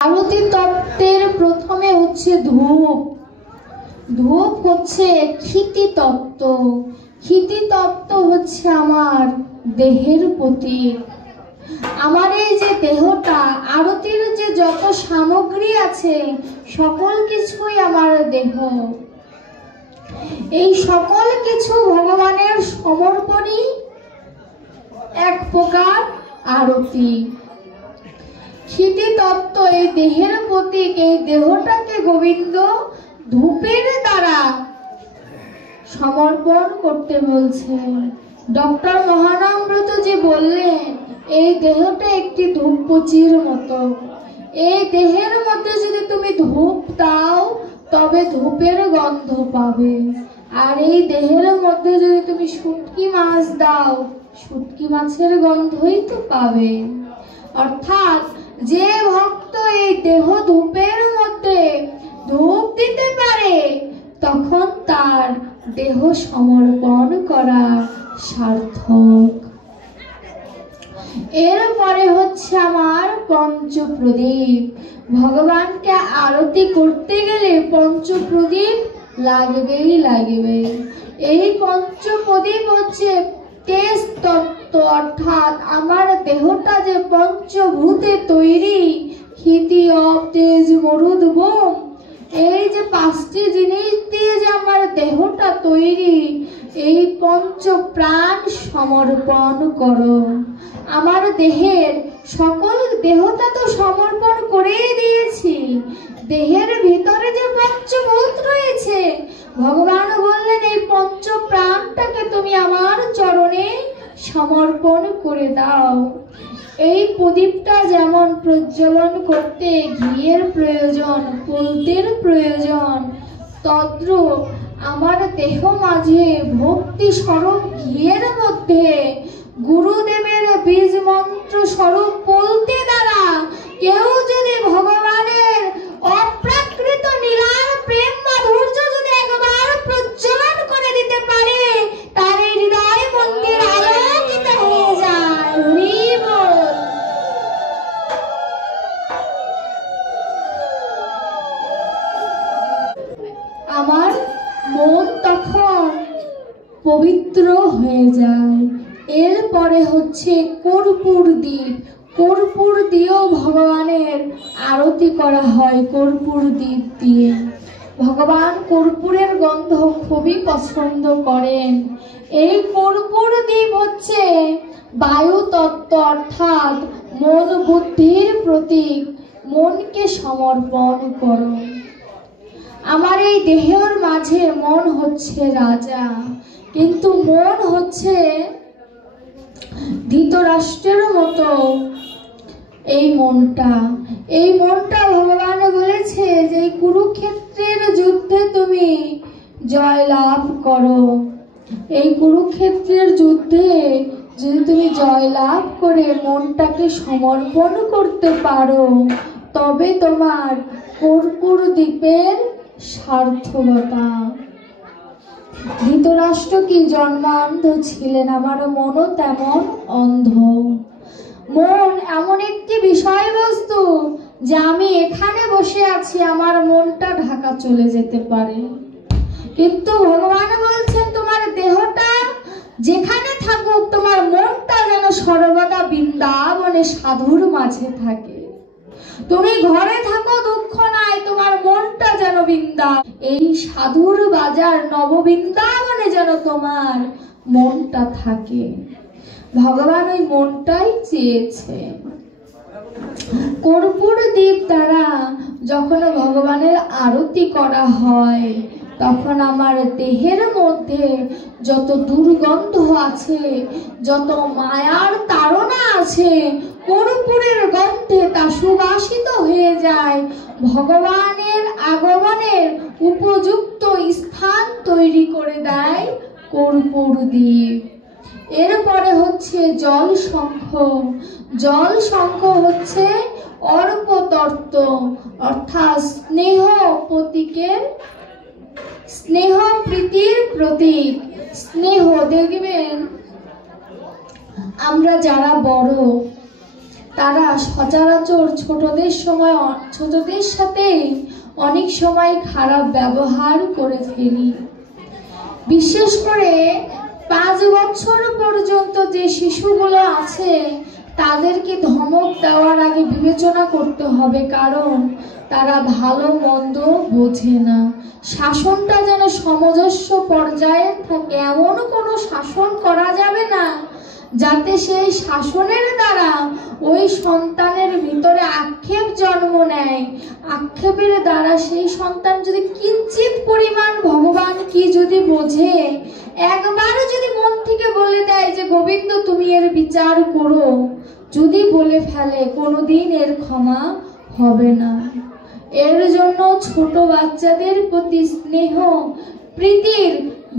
আরতি তত্ত্বের প্রথমে হচ্ছে ধূপ। ধূপ হচ্ছে ক্ষিতি তত্ত্ব। ক্ষিতি তত্ত্ব হচ্ছে আমার দেহের প্রতীক। আমার এই যে দেহটা, আরতির যে যত সামগ্রী আছে সকল কিছুই আমার দেহ। এই সকল কিছু ভগবানের সমর্পণই এক প্রকার আরতি। ক্ষিতি তত্ত্ব এই দেহের প্রতীক। এই দেহটাকে গোবিন্দ ধূপের দ্বারা সমর্পণ করতে বলছেন। ডক্টর মহানামব্রত যে বললেন এই দেহটা একটি ধূপচির মতো। এই দেহের মধ্যে যদি তুমি ধূপ দাও তবে ধূপের গন্ধ পাবে, আর এই দেহের মধ্যে যদি তুমি শুটকি মাছ দাও শুটকি মাছের গন্ধই তো পাবে। অর্থাৎ যে ভক্ত এই দেহ ধূপের মধ্যে ধূপ দিতে পারে তখন তার দেহ সমর্পণ করা সার্থক। এরপরে হচ্ছে আমার পঞ্চপ্রদীপ। ভগবানকে আরতি করতে গেলে পঞ্চপ্রদীপ লাগবেই লাগবে। এই পঞ্চপ্রদীপ হচ্ছে তেজ তত্ত্ব, অর্থাৎ আমার দেহটা যে পঞ্চভূতে তৈরি, ক্ষিতি অপ তেজ মরুদ বোম, এই যে পাঁচটি জিনিস দিয়ে যে আমার দেহটা তৈরি, এই পঞ্চ প্রাণ সমর্পণ করো। আমার দেহের সকল দেহটা তো সমর্পণ করেই দিয়েছি, দেহের ভিতরে যে পঞ্চভূত রয়েছে ভগবান বললেন এই পঞ্চ প্রাণটাকে তুমি আমার চরণে সমর্পণ করে দাও। এই প্রদীপটা যেমন প্রজ্বলন করতে ঘিয়ের প্রয়োজন, পলতের প্রয়োজন, তদ্রূপ আমার দেহ মাঝে ভক্তি স্বরূপ ঘিয়ের মধ্যে গুরুদেবের বীজ মন্ত্র স্বরূপ পলতে দ্বারা কেউ যদি ভগবানের অপ্রাকৃত নীলার প্রেম মাধুর্য যদি একবার প্রজ্বলন করে দিতে পারে তার এই হৃদয় মন্দির আলোকিত হয়ে যায়। হরি বল। আমার মন তখন পবিত্র হয়ে যায়। এরপরে হচ্ছে কর্পূর দ্বীপ। কর্পূর দিয়েও ভগবানের আরতি করা হয়। কর্পূর দ্বীপ দিয়ে ভগবান কর্পূরের গন্ধ খুবই পছন্দ করেন। এই কর্পূর দ্বীপ হচ্ছে বায়ু তত্ত্ব, অর্থাৎ মন বুদ্ধির প্রতীক। মনকে সমর্পণ করো। আমার এই দেহের মাঝে মন হচ্ছে রাজা, কিন্তু মন হচ্ছে ধৃতরাষ্ট্রের মতো। এই মনটা ভগবান বলেছে যে কুরুক্ষেত্রের যুদ্ধে তুমি জয় লাভ করো। এই কুরুক্ষেত্রের যুদ্ধে যদি তুমি জয় লাভ করে মনটাকে সমর্পণ করতে পারো তবে তোমার কর্পূর দ্বীপের সার্থকতা। ধৃতরাষ্ট্র কি জন্মান্ধ ছিলেন, আমার মনও তেমন অন্ধ। মন এমন একটি বিষয়বস্তু যে আমি এখানে বসে আছি আমার মনটা ঢাকা চলে যেতে পারে, কিন্তু ভগবান বলছেন তোমার দেহটা যেখানে থাকুক তোমার মনটা যেন সর্বদা বৃন্দাবনে সাধুর মাঝে থাকে। তুমি ঘরে থাকো দুঃখ নাই, তোমার মনটা যেন এই সাধুর বাজার নববৃন্দাবনে যেন তোমার মনটা থাকে। ভগবান ওই মনটাই চেয়েছে। কর্পূর দ্বীপ দ্বারা যখন ভগবানের আরতি করা হয় তখন আমার দেহের মধ্যে যত দুর্গন্ধ আছে, যত মায়ার তাড়না আছে, কর্পূরের গন্ধে তা সুবাসিত হয়ে যায়। ভগবানের আগমনের উপযুক্ত স্থান তৈরি করে দেয় কর্পূর দ্বীপ। এরপরে হচ্ছে জল শঙ্খ। জল শঙ্খ হচ্ছে অর্প তত্ত্ব, অর্থাৎ স্নেহ প্রতীকের, স্নেহ প্রীতির প্রতীক। স্নেহ দেখবেন আমরা যারা বড় তারা সচরাচর ছোটদের সাথে অনেক সময় খারাপ ব্যবহার করে ফেলি। বিশেষ করে 5 বছর পর্যন্ত যে শিশুগুলো আছে তাদেরকে ধমক দেওয়ার আগে বিবেচনা করতে হবে, কারণ তারা ভালো মন্দ বোঝে না। শাসনটা যেন সামঞ্জস্য পর্যায়ে থাকে, এমন কোনো শাসন করা যাবে না যাতে সেই শাসনের দ্বারা ওই সন্তানের ভিতরে আক্ষেপ জন্ম নেয়। আক্ষেপের দ্বারা সেই সন্তান যদি কিঞ্চিত পরিমাণ ভগবান কি যদি বোঝে, একবার যদি মন থেকে বলে দেয় যে গোবিন্দ তুমি এর বিচার করো, যদি বলে ফেলে কোনোদিন এর ক্ষমা হবে না। এর জন্য ছোট বাচ্চাদের প্রতি স্নেহ প্রীতির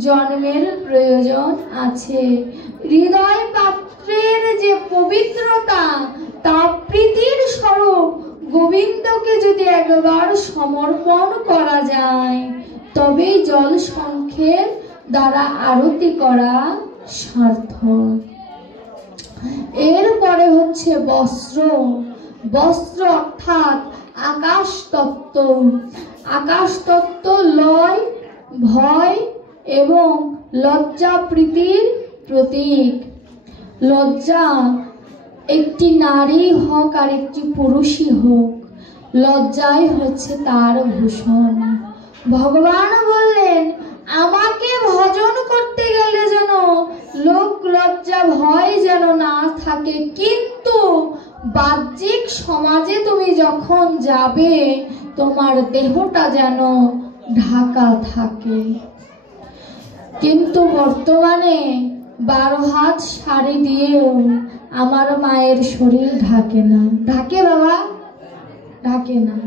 জন্মের প্রয়োজন আছে। হৃদয় পাত্রের যে পবিত্রতা তা প্রীতির স্বরূপ গোবিন্দকে যদি একবার সমর্পণ করা যায়, তবে জল সংখ্যের দ্বারা আরতি করা সার্থক। এরপরে হচ্ছে বস্ত্র। বস্ত্র অর্থাৎ আকাশ তত্ত্ব। আকাশ তত্ত্ব লয়, ভয় এবং লজ্জা প্রীতির প্রতীক। লজ্জা একটি নারী হোক আর একটি পুরুষই হোক, লজ্জাই হচ্ছে তার ভূষণ। ভগবান বললেন আমাকে ভজন করতে গেলে যেন লোক লজ্জা ভয় যেন না থাকে, কিন্তু বাহ্যিক সমাজে তুমি যখন যাবে তোমার দেহটা যেন ঢাকা থাকে। কিন্তু বর্তমানে 12 হাত শাড়ি দিয়েও আমার মায়ের শরীর ঢাকে না। ঢাকে বাবা? ঢাকে না।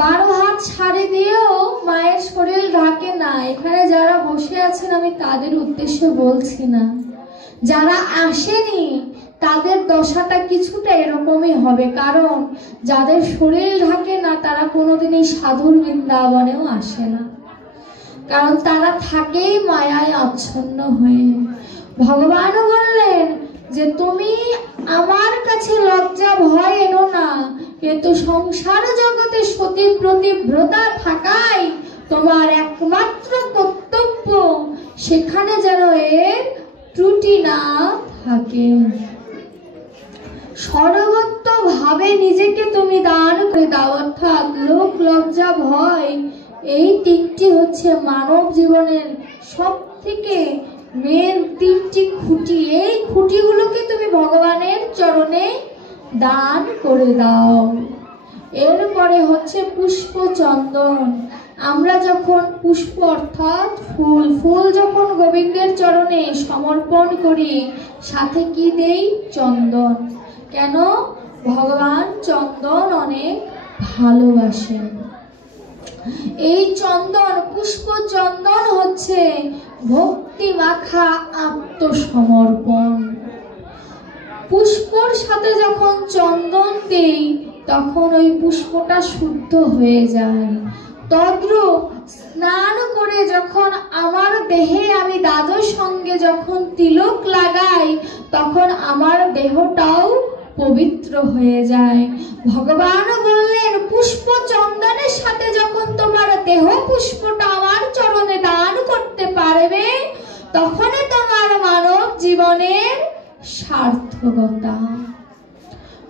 12 হাত শাড়ি দিয়েও মায়ের শরীর ঢাকে না। এখানে যারা বসে আছেন আমি তাদের উদ্দেশ্যে বলছি না, যারা আসেনি তাদের দশাটা কিছুটা এরকমই হবে, কারণ যাদের শরীর ঢাকে না তারা কোনোদিনই সাধুর বৃন্দাবনেও আসে না, কারণ তারা থাকেই মায়ায় আচ্ছন্ন হয়ে। ভগবান বললেন যে তুমি আমার কাছে লজ্জা ভয় এনো না, কিন্তু সংসার জগতে সতী প্রতিব্রতা থাকাই তোমার একমাত্র কর্তব্য, সেখানে যেন এর ত্রুটি না থাকে। সর্বত্র ভাবে নিজেকে তুমি দান করে দাও, অর্থাৎ লোক লজ্জা ভয় এই 3টি হচ্ছে মানব জীবনের সব থেকে মেন 3টি খুঁটি। এই খুঁটিগুলোকে তুমি ভগবানের চরণে দান করে দাও। এরপরে হচ্ছে পুষ্প চন্দন। আমরা যখন পুষ্প অর্থাৎ ফুল যখন গোবিন্দের চরণে সমর্পণ করি, সাথে কি দেই? চন্দন। কেন? ভগবান চন্দন অনেক ভালোবাসেন। এই চন্দন, পুষ্প চন্দন হচ্ছে ভক্তি মাখা আত্মসমর্পণ। পুষ্পর সাথে যখন চন্দন দেই তখন ওই পুষ্পটা শুদ্ধ হয়ে যায়। তদ্রূপ স্নান করে যখন আমার দেহে আমি দাদুর সঙ্গে যখন তিলক লাগাই তখন আমার দেহটাও পবিত্র হয়ে যায়। ভগবান বললেন পুষ্প চন্দনের সাথে যখন তোমার দেহ পুষ্পটা আমার চরণে দান করতে পারবে, তখনই তোমার মানব জীবনের সার্থকতা।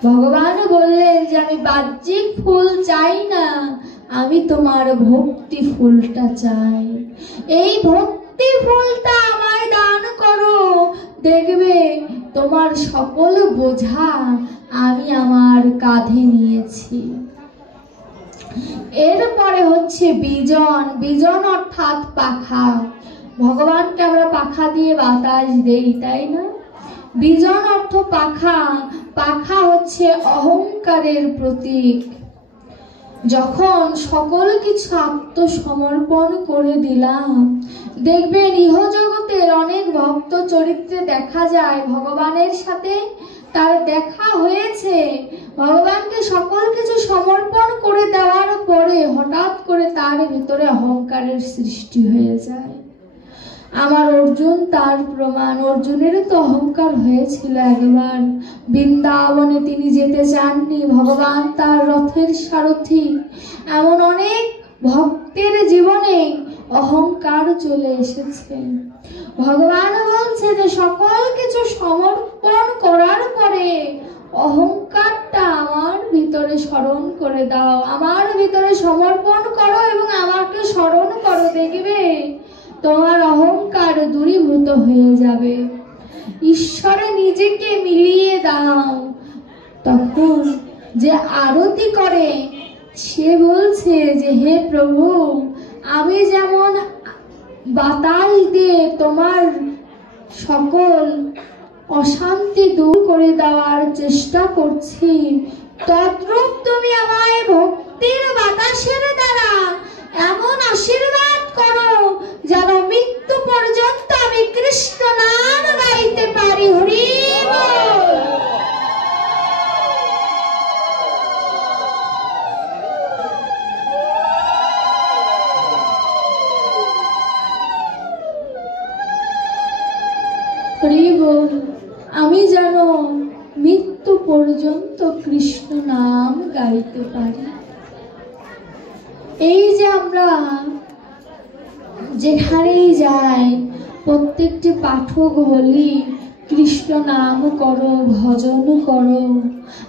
ভগবান বললেন যে আমি বাহ্যিক ফুল চাই না, আমি তোমার ভক্তি ফুলটা চাই। এই ভক্তি ফুলটা আমায় দান করো, দেখবে তোমার সকল বোঝা আমি আমার কাঁধে নিয়েছি। এরপরে হচ্ছে বিজন। বিজন অর্থাৎ পাখা। ভগবানকে আমরা পাখা দিয়ে বাতাস দেই, তাই না? বিজন অর্থ পাখা। পাখা হচ্ছে অহংকারের প্রতীক। যখন সকল কিছু আত্মসমর্পণ করে দিলাম, দেখবেন ইহজগতের অনেক ভক্ত চরিত্রে দেখা যায় ভগবানের সাথে তার দেখা হয়েছে, ভগবানকে সকল কিছু সমর্পণ করে দেওয়ার পরে হঠাৎ করে তার ভিতরে অহংকারের সৃষ্টি হয়ে যায়। আমার অর্জুন তার প্রমাণ। অর্জুনের তো অহংকার হয়েছিল একবার, বৃন্দাবনে তিনি যেতে চাননি, ভগবান তার রথের সারথি। এমন অনেক ভক্তের জীবনে অহংকার চলে এসেছে। ভগবান বলছে যে সকল কিছু সমর্পণ করার পরে অহংকারটা আমার ভিতরে স্মরণ করে দাও, আমার ভিতরে সমর্পণ করো এবং আমাকে স্মরণ করো, দেখবে তোমার অহংকার দূরীভূত হয়ে যাবে। ঈশ্বরে নিজেকে মিলিয়ে দাও। তখন যে আরতি করে সে বলছে যে হে প্রভু, আমি যেমন বাতাস দিয়ে তোমার সকল অশান্তি দূর করে দেওয়ার চেষ্টা করছি, তদ্রূপ তুমি আমায় ভক্তির বাতাসের দ্বারা এমন আশীর্বাদ করো যেন মৃত্যু পর্যন্ত আমি কৃষ্ণ নাম গাইতে পারি। হরি বল। হরি বল। আমি যেন মৃত্যু পর্যন্ত কৃষ্ণ নাম গাইতে পারি। এই যে আমরা যেখানেই যাই প্রত্যেকটি পাঠক বলি কৃষ্ণ নাম করো, ভজন করো।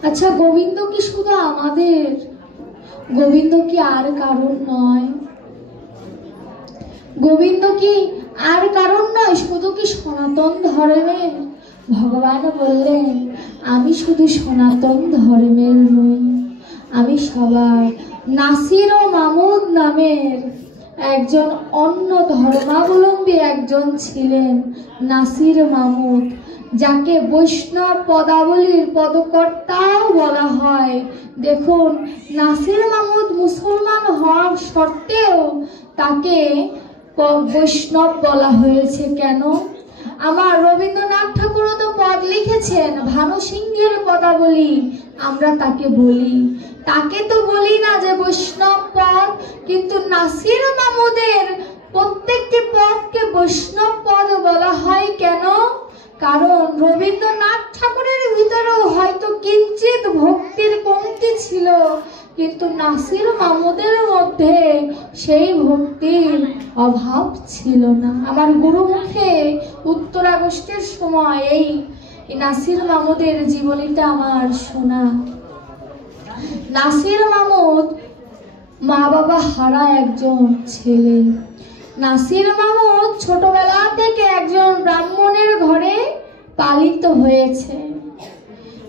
আচ্ছা, গোবিন্দ কি শুধু আমাদের? গোবিন্দ কি আর কারণ নয়? গোবিন্দ কি আর কারণ নয়? শুধু কি সনাতন ধর্মের? ভগবান বললেন আমি শুধু সনাতন ধর্মের নই, আমি সবার। নাসির ও মামুদ নামের একজন অন্য ধর্মাবলম্বী একজন ছিলেন, নাসির মামুদ, যাকে বৈষ্ণব পদাবলীর পদকর্তাও বলা হয়। দেখুন, নাসির মামুদ মুসলমান হওয়ার সত্ত্বেও তাকে বৈষ্ণব বলা হয়েছে কেন? আমার রবীন্দ্রনাথ ঠাকুরও তো পদ লিখেছেন, ভানু সিংহের পদাবলী আমরা তাকে বলি। তাকে তো বলি না যে বৈষ্ণব পদ, কিন্তু নাসির মামুদের প্রত্যেকটি পদকে বৈষ্ণব পদ বলা হয় কেন? কারণ রবীন্দ্রনাথ ঠাকুরের ভিতরেও হয়তো কিঞ্চিত ভক্তির কমতি ছিল, কিন্তু নাসির মামুদের মধ্যে সেই ভক্তির অভাব ছিল না। আমার গুরুমুখে উত্তর আগস্টের সময় এই নাসির মামুদের জীবনীটা আমার শোনা। নাসির মামুদ মা বাবা হারা একজন ছেলে। নাসির মামুদ ছোটবেলা থেকে একজন ব্রাহ্মণের ঘরে পালিত হয়েছে।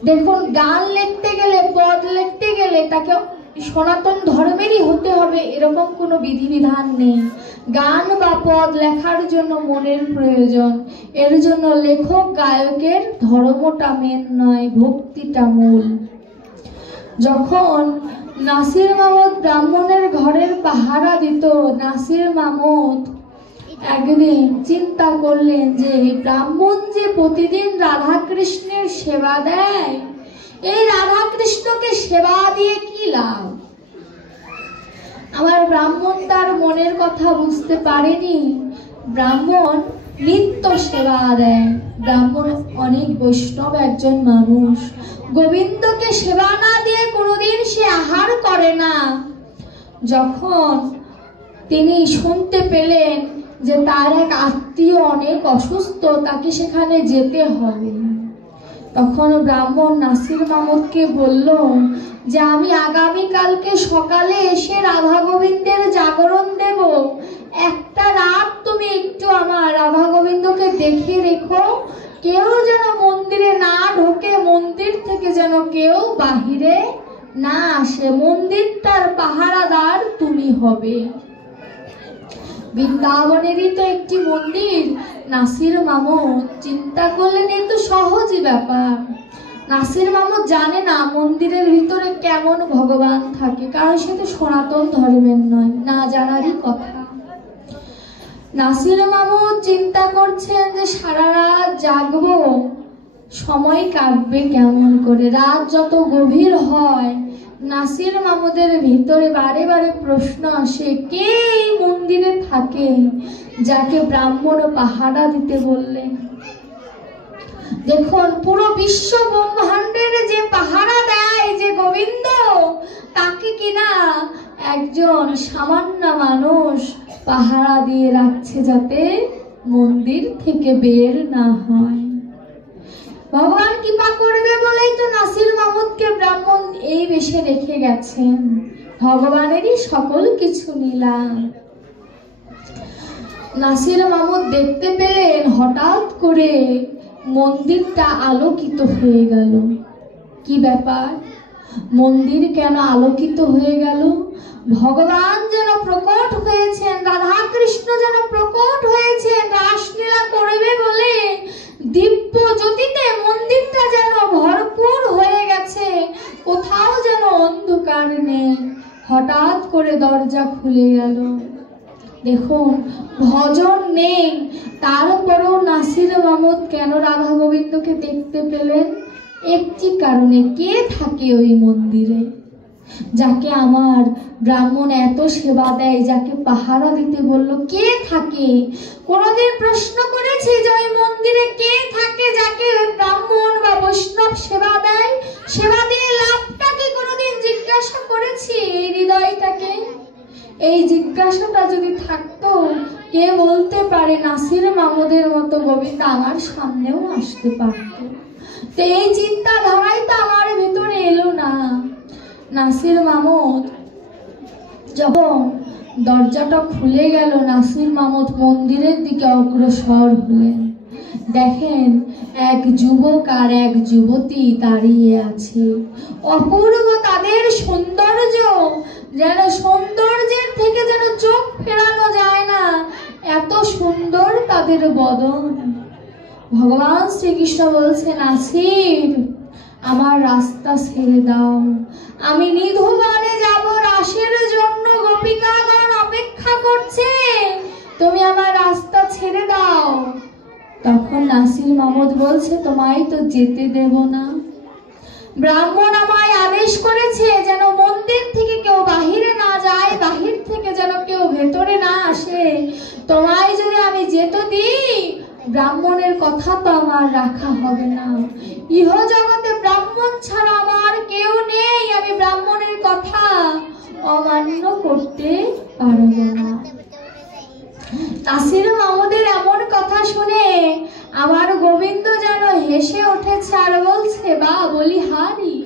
দেখুন, গান লিখতে গেলে, পদ লিখতে গেলে তাকে সনাতন ধর্মেরই হতে হবে এরকম কোনো বিধিবিধান নেই। গান বা পদ লেখার জন্য মনের প্রয়োজন। এর জন্য লেখক গায়কের ধর্মটা মেন নয়, ভক্তিটা মূল। যখন নাসির মামুদ ব্রাহ্মণের ঘরের পাহারা দিত, নাসির মামুদ একদিন চিন্তা করলেন যে ব্রাহ্মণ যে প্রতিদিন রাধা কৃষ্ণের সেবা দেয়, এই রাধা কৃষ্ণকে সেবা দিয়ে কি লাভ? আমার ব্রাহ্মণ তার মনের কথা বুঝতে পারেনি। ব্রাহ্মণ নিত্য সেবা দেয়, ব্রাহ্মণ অনেক বৈষ্ণব একজন মানুষ, গোবিন্দকে সেবা না দিয়ে কোনোদিন সে আহার করে না। যখন তিনি শুনতে পেলেন যে তার এক আত্মীয় অনেক অসুস্থ, তাকে সেখানে যেতে হবে, তখন ব্রাহ্মণ নাসির মামুদকে বলল যে আমি আগামীকালকে সকালে এসে রাধা গোবিন্দের জাগরণ দেব, একটা রাত তুমি একটু আমার রাধা গোবিন্দকে দেখে রেখো, কেউ যেন মন্দিরে না ঢোকে, মন্দির থেকে যেন কেউ বাহিরে না আসে, মন্দিরটার পাহারাদার তুমি হবে। বৃন্দাবনেরই তো একটি মন্দির। নাসির মামুদ চিন্তা করলেন এই তো সহজই ব্যাপার। নাসির মামুদ জানে না মন্দিরের ভিতরে কেমন ভগবান থাকে, কারণ সে তো সনাতন ধর্মের নয়, না জানারই কথা। নাসির মামুদ চিন্তা করছেন যে সারা রাত জাগবো, সময় কাটবে কেমন করে। রাত যত গভীর হয় নাসির মামুদের ভিতরে বারে বারে প্রশ্ন আসে, কে এই মন্দিরে থাকে যাকে ব্রাহ্মণ পাহারা দিতে বললেন? দেখুন, পুরো বিশ্ব ব্রহ্মাণ্ডের যে পাহারা দেয় যে গোবিন্দ, তাকে কিনা একজন সামান্য মানুষ পাহারা দিয়ে রাখছে যাতে মন্দির থেকে বের না হয়। ভগবান কৃপা করবে বলেই তো নাসির মামুদকে ব্রাহ্মণ এই বেশে রেখে গেছেন। ভগবানেরই সকল কিছু লীলা। নাসির মামুদ দেখতে পেলেন হঠাৎ করে মন্দিরটা আলোকিত হয়ে গেল। কি ব্যাপার, মন্দির কেন আলোকিত হয়ে গেল? ভগবান যেন প্রকট হয়েছেন, রাধা কৃষ্ণ যেন প্রকট হয়েছেন রাসলীলা করবে বলে দিব্য জ্যোতিতে মন্দিরটা যেন ভরপুর হয়ে গেছে, কোথাও যেন অন্ধকার নেই। হঠাৎ করে দরজা খুলে গেল। দেখুন, ভজন নেই, তারপরেও নাসির মামুদ কেন রাধা গোবিন্দকে দেখতে পেলেন? একটি কারণে, কে থাকে ওই মন্দিরে যাকে আমার ব্রাহ্মণ এত সেবা দেয়, যাকে পাহারা দিতে বলল? কে থাকে? কোনদিন প্রশ্ন করেছি যে ওই মন্দিরে কে থাকে যাকে ব্রাহ্মণ বা বৈষ্ণব সেবা দেয়? সেবা দিয়ে লাভটা কি কোনদিন জিজ্ঞাসা করেছি এই হৃদয়টাকে? এই জিজ্ঞাসাটা যদি থাকতো, কে বলতে পারে নাসির মামুদের মতো গোবিন্দ আমার সামনেও আসতে পারত? তো এই চিন্তাধারাই তো আমার ভেতরে এলো না। নাসির মামুদ যখন দরজাটা খুলে গেল, নাসির মামুদ মন্দিরের দিকে অগ্রসর হলেন। দেখেন, এক যুবক আর এক যুবতী দাঁড়িয়ে আছে। অপূর্ব তাদের সৌন্দর্য, যেন সৌন্দর্যের থেকে যেন চোখ ফেরানো যায় না, এত সুন্দর তাদের বদন। ভগবান শ্রীকৃষ্ণ বলছেন, নাসির, আমার রাস্তা ছেড়ে দাও, আমি নিধুবনে যাব, রাসের জন্য গোপিকাগণ অপেক্ষা করছে, তুমি আমার রাস্তা ছেড়ে দাও। তখন নাসির মামুদ বলছে, তোমায় তো যেতে দেব না। ব্রাহ্মণ আমায় আদেশ করেছে যেন মন্দির থেকে কেউ বাহিরে না যায়, বাহির থেকে যেন কেউ ভেতরে না আসে। তোমায় যদি আমি যেতে দিই, ব্রাহ্মণের কথা তো আমার রাখা হবে না। ইহ জগতে ব্রাহ্মণ ছাড়া আমার কেউ নেই, আমি ব্রাহ্মণের কথা অমান্য করতে পারব না। নাসির মামুদের এমন কথা শুনে আমার গোবিন্দ যেন হেসে উঠেছে আর বলছে, বা বলিহারি,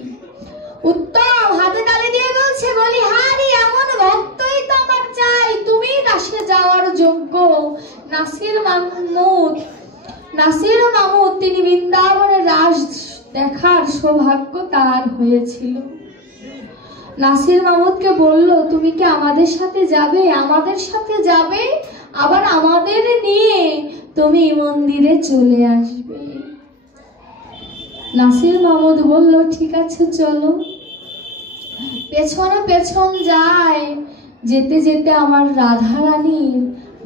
উত্তম হাতে তালি দিয়ে বলছে, বলিহারি, এমন ভক্তই তো আমার চাই, তুমি রাসে যাওয়ার যোগ্য। নাসির মামুদ তিনি বৃন্দাবনের রাস দেখার সৌভাগ্য তার হয়েছিল। নাসির মামুদকে বলল, তুমি কি আমাদের সাথে যাবে? আমাদের সাথে যাবে, আবার আমাদের নিয়ে তুমি মন্দিরে চলে আসবে। নাসির মামুদ বলল, ঠিক আছে চলো। পেছনে পেছন যায়, যেতে যেতে আমার রাধা রানীর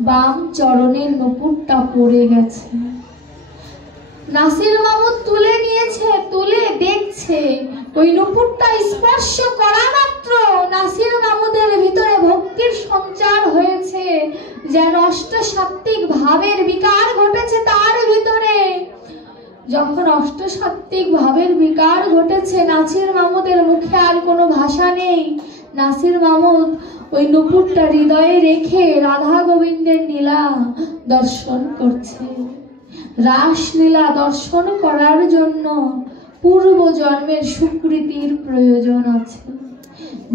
বাম চরণের নূপুরটা পড়ে গেছে। নাসির মামুদ তুলে নিয়েছে, তুলে দেখছে ওই নূপুরটা স্পর্শ করা মাত্র নাসির মামুদের ভিতরে ভক্তির সঞ্চার হয়েছে, যেন অষ্টসাত্ত্বিক ভাবের বিকার ঘটেছে তার ভিতরে। যখন অষ্টসাত্ত্বিক ভাবের বিকার ঘটেছে, নাসির মামুদের মুখে আর কোনো ভাষা নেই। নাসির মামুদ ওই নূপুরটা হৃদয়ে রেখে রাধা গোবিন্দের লীলা দর্শন করছে। রাসলীলা দর্শন করার জন্য পূর্ব জন্মের সুকৃতির প্রয়োজন আছে।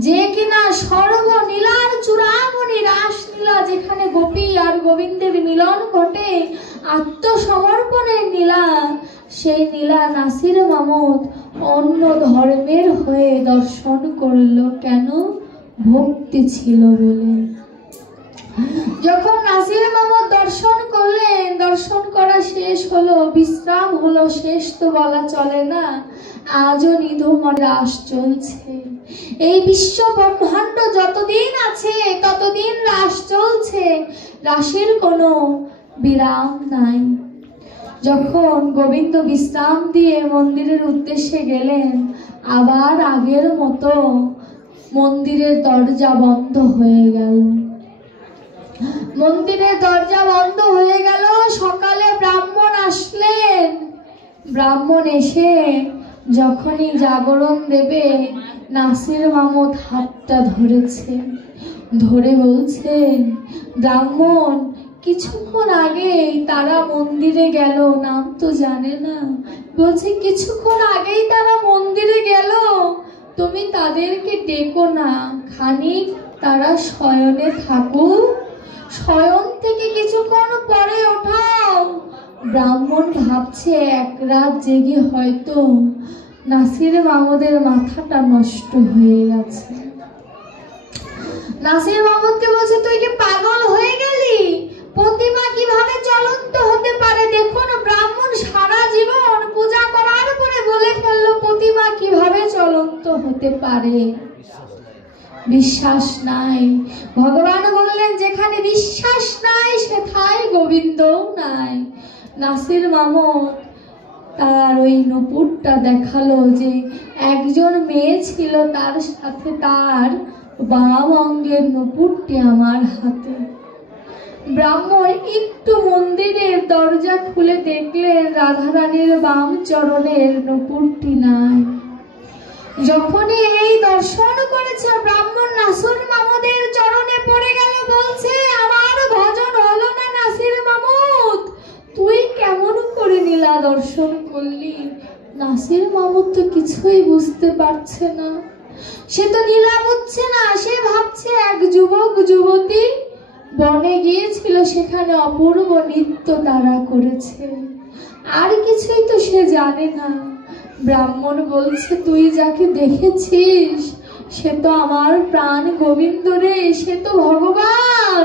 যে কিনা সর্বলীলার চূড়ামণি রাসলীলা, যেখানে গোপী আর গোবিন্দের মিলন ঘটে, আত্মসমর্পণের লীলা, সেই লীলা নাসির মামুদ অন্য ধর্মের হয়ে দর্শন করল। কেন? ভক্তি ছিল বলে। যখন নাসির মামুদ দর্শন করলেন, দর্শন করা শেষ হলো, বিশ্রাম হলো, শেষ তো বলা চলে না, আজও নিধুমনে রাস চলছে। এই বিশ্ব ব্রহ্মাণ্ড যতদিন আছে ততদিন রাস চলছে, রাসের কোনো বিরাম নাই। যখন গোবিন্দ বিশ্রাম দিয়ে মন্দিরের উদ্দেশ্যে গেলেন, আবার আগের মতো মন্দিরের দরজা বন্ধ হয়ে গেল। মন্দিরের দরজা বন্ধ হয়ে গেল। সকালে ব্রাহ্মণ আসলেন। ব্রাহ্মণ এসে যখনই জাগরণ দেবে, নাসির মামুদ হাতটা ধরেছে, ধরে বলছেন, ব্রাহ্মণ কিছুক্ষণ আগেই তারা মন্দিরে গেল, নাম তো জানে না। বলছে কিছুক্ষণ আগেই তারা মন্দিরে গেল, তুমি তাদেরকে ডেকো না, খানিক তারা শয়নে থাকুক, শয়ন থেকে কিছুক্ষণ পরে ওঠাও। ব্রাহ্মণ ভাবছে এক রাত জেগে হয়তো নাসির মামুদের মাথাটা নষ্ট হয়ে গেছে। নাসির মামুদকে বলছে, তুই কি পাগল হয়ে গেলি? প্রতিমা কিভাবে চলন্ত হতে পারে? দেখুন, ব্রাহ্মণ সারা জীবন পূজা করার পরে বলে ফেললো প্রতিমা কিভাবে চলন্ত হতে পারে। বিশ্বাস নাই। ভগবান বললেন, যেখানে বিশ্বাস নাই সেথায় গোবিন্দও নাই। নাসির মামুদ তার ওই নূপুরটা দেখালো যে একজন মেয়ে ছিল, তার সাথে তার বাম অঙ্গের নূপুরটি আমার হাতে। ব্রাহ্মণ একটু মন্দিরের দরজা খুলে দেখলেন রাধারানীর বাম চরণের নূপুরটি নাই। যখনই এই দর্শন করেছে, ব্রাহ্মণ নাসির মামুদের চরণে পড়ে গেল, বলছে, আমার ভজন হলো না নাসির মামুদ, তুই কেমন করে নীলা দর্শন করলি? নাসির মামুদ তো কিছুই বুঝতে পারছে না। সে তো নীলা বুঝছে না, সে ভাবছে এক যুবক যুবতী বনে গিয়েছিল, সেখানে অপূর্ব নৃত্য তারা করেছে, আর কিছুই তো সে জানে না। ব্রাহ্মণ বলছে, তুই যাকে দেখেছিস সে তো আমার প্রাণ গোবিন্দ রে, সে তো ভগবান।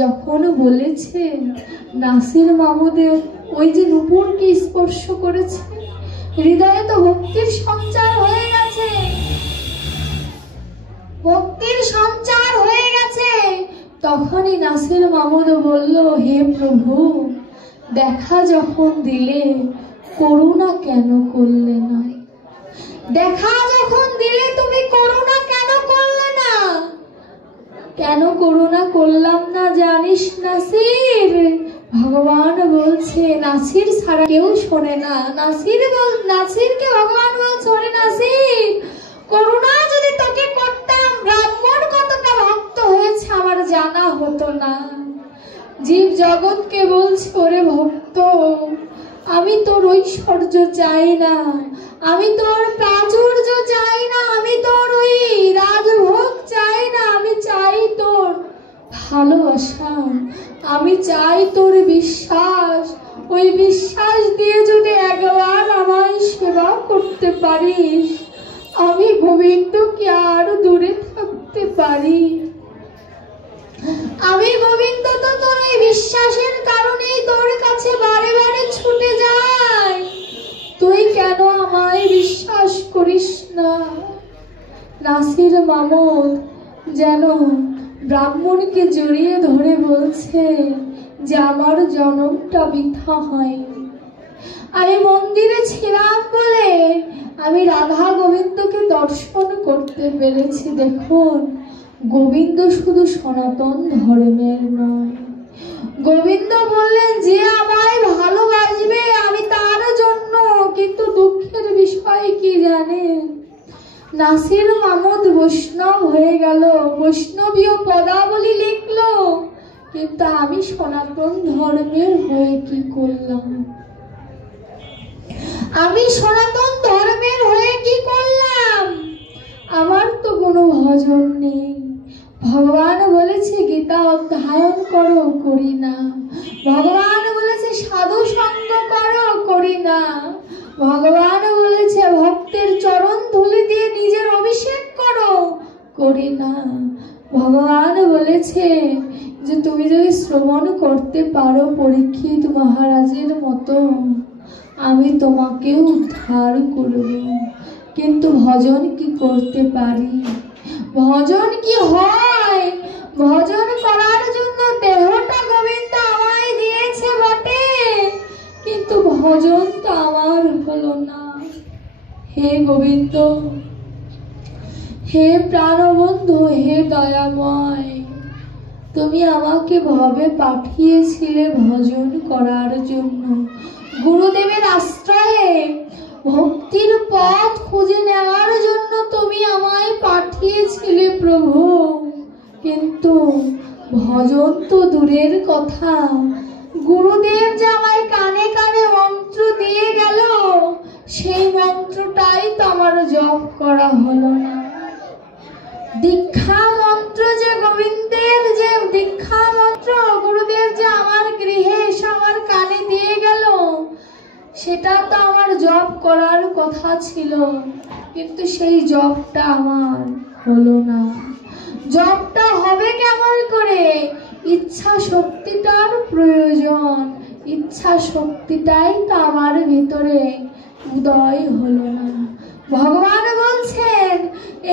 যখন বলেছে নাসির মামুদের ওই যে নূপুরকে স্পর্শ করেছে, হৃদয়ে তো ভক্তির সঞ্চার হয়ে গেছে, ভক্তির সঞ্চার হয়ে গেছে। তখনই নাসির মামুদ বলল, হে প্রভু, দেখা যখন দিলে করুণা কেন করলে না? দেখা যখন দিলে তুমি করুণা কেন করলে না? কেন করুণা করলাম না জানিস নাসির? ভগবান বলছে, নাসির ছাড়া কেউ শোনে না। নাসিরকে ভগবান বলছে, ওরে নাসির, করুণা যদি তোকে করতাম, ব্রাহ্মণ কতটা ভক্ত হয়েছে আমার জানা হতো না। জীব জগৎকে বলছে, ওরে ভক্ত, আমি তোর ঐশ্বর্য চাই না, আমি তোর প্রাচুর্য চাই না, আমি তোর ওই রাজভোগ চাই না, আমি চাই তোর ভালোবাসা, আমি চাই তোর বিশ্বাস। ওই বিশ্বাস দিয়ে যদি একবার আমায় সেবা করতে পারিস, আমি গোবিন্দকে আর দূরে থাকতে পারি। আমি গোবিন্দ তো তোর এই বিশ্বাসের কারণেই তোর কাছে বারে বারে ছুটে যাই, তুই কেন আমায় বিশ্বাস করিস না? নাসির মামুদ যেন ব্রাহ্মণকে জড়িয়ে ধরে বলছে যে আমার জন্মটা বৃথা হয়নি। আমি মন্দিরে ছিলাম বলে আমি রাধা গোবিন্দকে দর্শন করতে পেরেছি। দেখুন, গোবিন্দ শুধু সনাতন ধর্মের নয়। গোবিন্দ বললেন, যে আমায় ভালোবাসবে আমি তার জন্য। কিন্তু দুঃখের বিষয় কি জানেন? নাসির মামুদ বৈষ্ণব হয়ে গেল, বৈষ্ণবীয় পদাবলী লিখলো, কিন্তু আমি সনাতন ধর্মের হয়ে কি করলাম? আমি সনাতন ধর্মের হয়ে কি করলাম? আমার তো কোনো ভজন নেই। ভগবান বলেছে গীতা অধ্যয়ন করো, করি না। ভগবান বলেছে সাধু সঙ্গ করো, করি না। ভগবান বলেছে ভক্তের চরণ ধুলি দিয়ে নিজের অভিষেক করো, করি না। ভগবান বলেছে যে তুমি যদি শ্রবণ করতে পারো পরীক্ষিত মহারাজের মতো, আমি তোমাকে উদ্ধার করব। কিন্তু ভজন কি করতে পারি? ভজন কি হয়? ভজন করার জন্য দেহটা গোবিন্দ আমায় দিয়েছে বটে, কিন্তু ভজন তো আমার হলো না। হে গোবিন্দ, হে প্রাণবন্ধু, হে দয়াময়, তুমি আমাকে ভবে পাঠিয়েছিলে ভজন করার জন্য, গুরুদেবের আশ্রয়ে ভক্তির পথ খুঁজে নেওয়ার জন্য তুমি আমায় পাঠিয়েছিলে প্রভু। কিন্তু ভজন তো দূরের কথা, গুরুদেব যে আমায় কানে কানে মন্ত্র দিয়ে গেল, সেই মন্ত্রটাই তো আমার জপ করা হলো না। দীক্ষা মন্ত্র যে গোবিন্দের, যে দীক্ষা মন্ত্র গুরুদেব যে আমার গৃহে এসে আমার কানে দিয়ে গেল, সেটা তো আমার জপ করার কথা ছিল, কিন্তু সেই জপটা আমার হলো না। জপটা হবে কেমন করে? ইচ্ছা শক্তিটার প্রয়োজন, ইচ্ছা শক্তিটাই তো আমার ভিতরে উদয় হলো না। ভগবান বলছেন,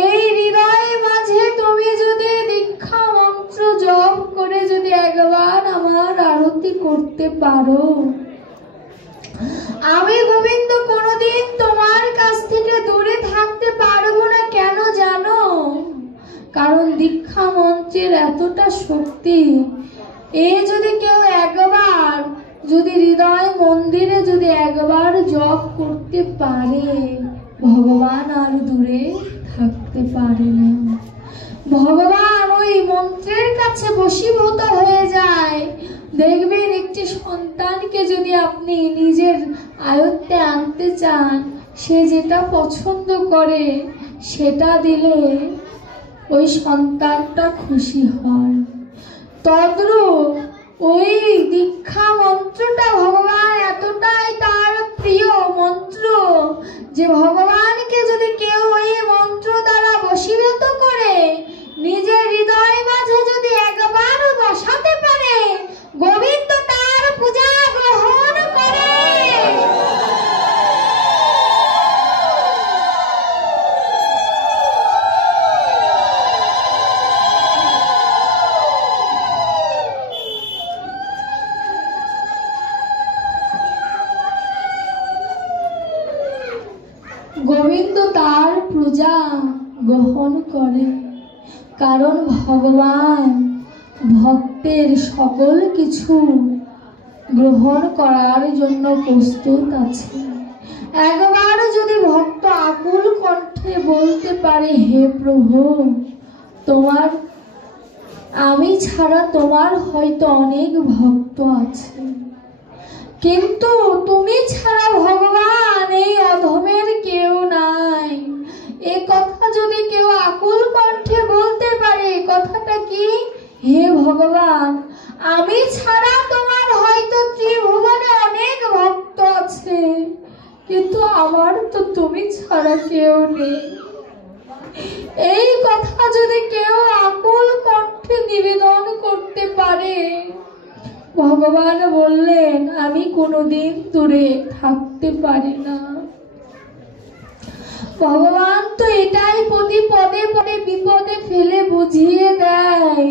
এই হৃদয় মাঝে তুমি যদি দীক্ষা মন্ত্র জপ করে যদি একবার আমার আরতি করতে পারো, আমি গোবিন্দ কোনোদিন তোমার কাছ থেকে দূরে থাকতে পারবো না। কেন জানো? কারণ দীক্ষা মন্ত্রের এতটা শক্তি, এ যদি কেউ একবার যদি হৃদয় মন্দিরে যদি একবার জপ করতে পারে, ভগবান আর দূরে থাকতে পারে না। ভগবান ওই মন্ত্রের কাছে বশীভূত হয়ে যায়। দেখবেন একটি সন্তানকে যদি আপনি নিজের আয়ত্তে আনতে চান, সে যেটা পছন্দ করে সেটা দিলে ওই সন্তানটা খুশি হয়। তদ্রূপ ওই দীক্ষা মন্ত্রটা ভগবান এতটাই তার প্রিয় মন্ত্র যে ভগবানকে যদি কেউ ওই মন্ত্র দ্বারা বশীভূত করে নিজের হৃদয় মাঝে যদি একবার বসাতে পারে, গোবিন্দ তার পূজা গ্রহণ করে। গোবিন্দ তার পূজা গ্রহণ করে, কারণ ভগবান ভক্তের সকল কিছু গ্রহণ করার জন্য প্রস্তুত আছে। একবার যদি ভক্ত আকুল কণ্ঠে বলতে পারে, হে প্রভু, তোমার আমি ছাড়া তোমার হয়তো অনেক ভক্ত আছে, কিন্তু তুমি ছাড়া ভগবান এই অধমের কেউ নাই। এ কথা যদি কেউ আকুল কণ্ঠে বলতে পারে, কথাটা কি? হে ভগবান, আমি ছাড়া তোমার হয়তো ত্রিভুবনে অনেক ভক্ত আছে, কিন্তু আমার তো তুমি ছাড়া কেউ নেই। এই কথা যদি কেউ আকুল কণ্ঠে নিবেদন করতে পারে, ভগবান বললেন, আমি কোনোদিন দূরে থাকতে পারি না। ভগবান তো এটাই প্রতি পদে পদে বিপদে ফেলে বুঝিয়ে দেয়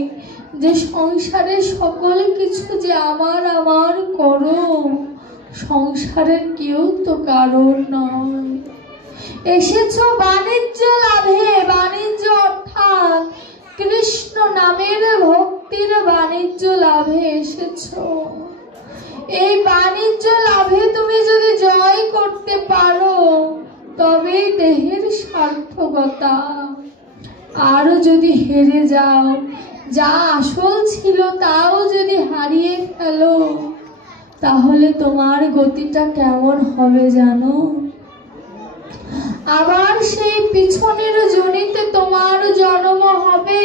যে সংসারের সকল কিছু যে আমার আমার করো, সংসারের কেউ তো কারণ নয়। এসেছো বাণিজ্য লাভে, বাণিজ্য অর্থাৎ কৃষ্ণ নামের ভক্তির বাণিজ্য লাভে এসেছো। এই বাণিজ্য লাভে তুমি যদি জয় করতে পারো, তবে দেহের সার্থকতা। আর যদি হেরে যাও, যা আসল ছিল তাও যদি হারিয়ে ফেলো, তাহলে তোমার গতিটা কেমন হবে জানো? আবার সেই পিছনের জনিতে তোমার জন্ম হবে,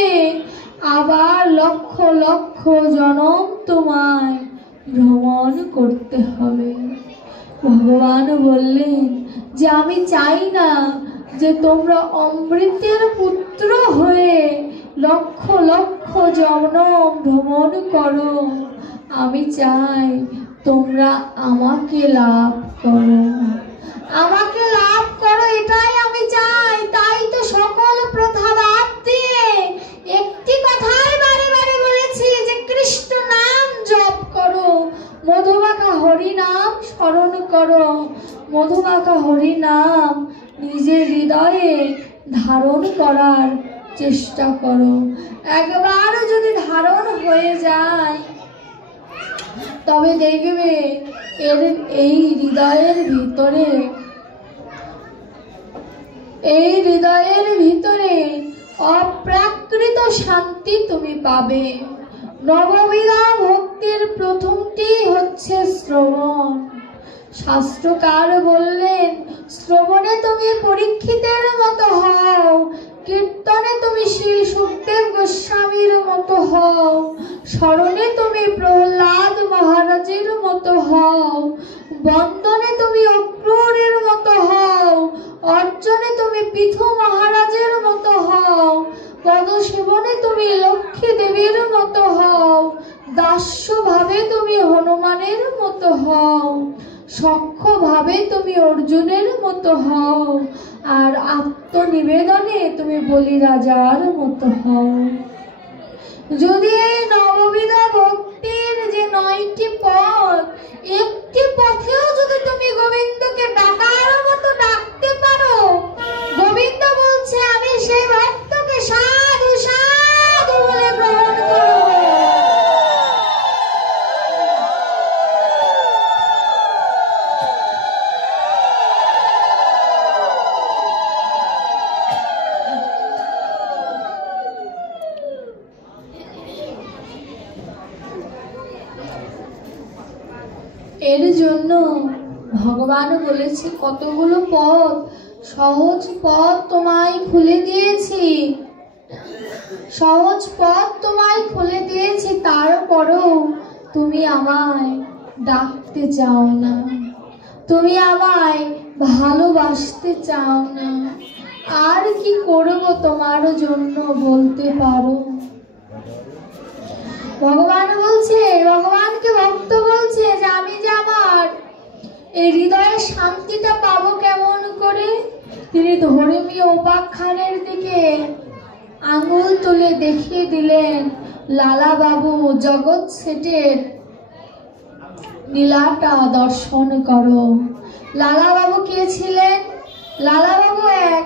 আবার লক্ষ লক্ষ জনম তোমায় ভ্রমণ করতে হবে। ভগবান বললেন যে আমি চাই না যে তোমরা অমৃতের পুত্র হয়ে লক্ষ লক্ষ জনম ভ্রমণ করো, আমি চাই তোমরা আমাকে লাভ করো, আমাকে লাভ করো, এটাই আমি চাই। তাই তো সকল প্রথা বাদ দিয়ে একটি কথাই বারে বারে বলেছি যে কৃষ্ণ নাম জপ করো, মধুমাখা হরি নাম স্মরণ করো, মধুমাখা হরি নাম নিজের হৃদয়ে ধারণ করার চেষ্টা করো। একবার যদি ধারণ হয়ে যায় তবে দেখবে এই হৃদয়ের ভিতরে অপ্রাকৃত শান্তি তুমি পাবে। নববিধা ভক্তির প্রথমটি হচ্ছে শ্রবণ। শাস্ত্রকার বললেন, শ্রবণে তুমি পরীক্ষিতের মতো হও, কীর্তনে তুমি শ্রী সুখদেব গোস্বামীর মতো হও, স্মরণে তুমি প্রহ্লাদ মহারাজের মতো হও, বন্দনে তুমি অক্রূরের মতো হও, অর্চনে তুমি পৃথু মহারাজের মতো হও, পদসেবনে তুমি লক্ষ্মী দেবীর মতো হও, দাস্য ভাবে তুমি হনুমানের মতো হও, সখ্য ভাবে তুমি অর্জুনের মতো হও, আর আত্মনিবেদনে তুমি বলিরাজার মতো হও। যদি এই নববিধা ভক্তির যে 9টি পথ, একটি পথেও যদি তুমি গোবিন্দকে ডাকার মতো ডাকতে পারো, গোবিন্দ বলছে আমি সেই ভক্তকে সাধু সাধু বলে গ্রহণ করব। এর জন্য ভগবান বলেছে কতগুলো পথ, সহজ পথ তোমায় খুলে দিয়েছি, সহজ পথ তোমায় খুলে দিয়েছি, তারপরও তুমি আমায় ডাকতে চাও না, তুমি আমায় ভালোবাসতে চাও না। আর কি করব তোমার জন্য বলতে পারো? ভগবান বলছে, ভগবানকে ভক্ত বলছে যে আমি যে আমার এই হৃদয়ের শান্তিটা পাবো কেমন করে? তিনি ধর্মীয় উপাখ্যানের দিকে আঙুল তুলে দেখিয়ে দিলেন, লালা বাবু জগৎ শেঠের লীলাটা দর্শন করো। লালা বাবু কে ছিলেন? লালা বাবু এক